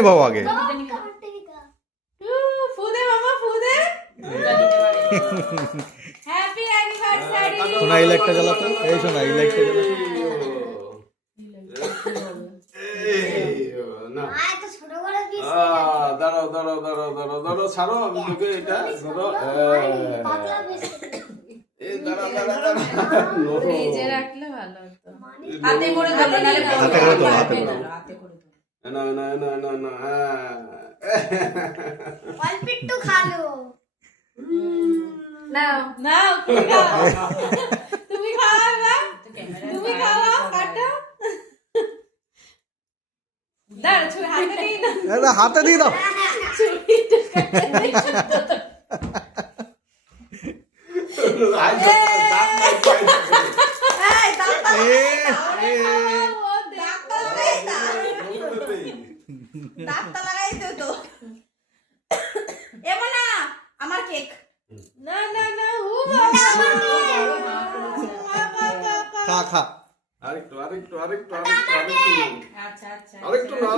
নে বাবা আগে। ফুদে মামা ফুদে। Happy anniversary. সোনা এই লাইটটা জ্বালাতো, এই সোনা এই লাইটটা জ্বালাতো। দাঁড়াও দাঁড়াও দাঁড়াও দাঁড়াও দাঁড়াও, ছাড়ো আমি তোকে এটা ধরো। ফ্রিজে রাখলে ভালো হতো। হাতে করে ধরো, নালে হাতে করে ধরো, হাতে করে ধরো। হাতে করে ধরো। না না না না না, অল্প একটু খালো। নাও নাও, তুমি খাও। তুমি খাও না, তুমি খাও, কাটো। দাঁড়া, ছুরি হাতে নিয়ে না। এটা হাতে দিয়ে দাও। আমার কেক। না না না, খা খা। আরেকটু আরেকটু আরেকটু আরেকটু আরেকটু আচ্ছা আচ্ছা আরেকটু না।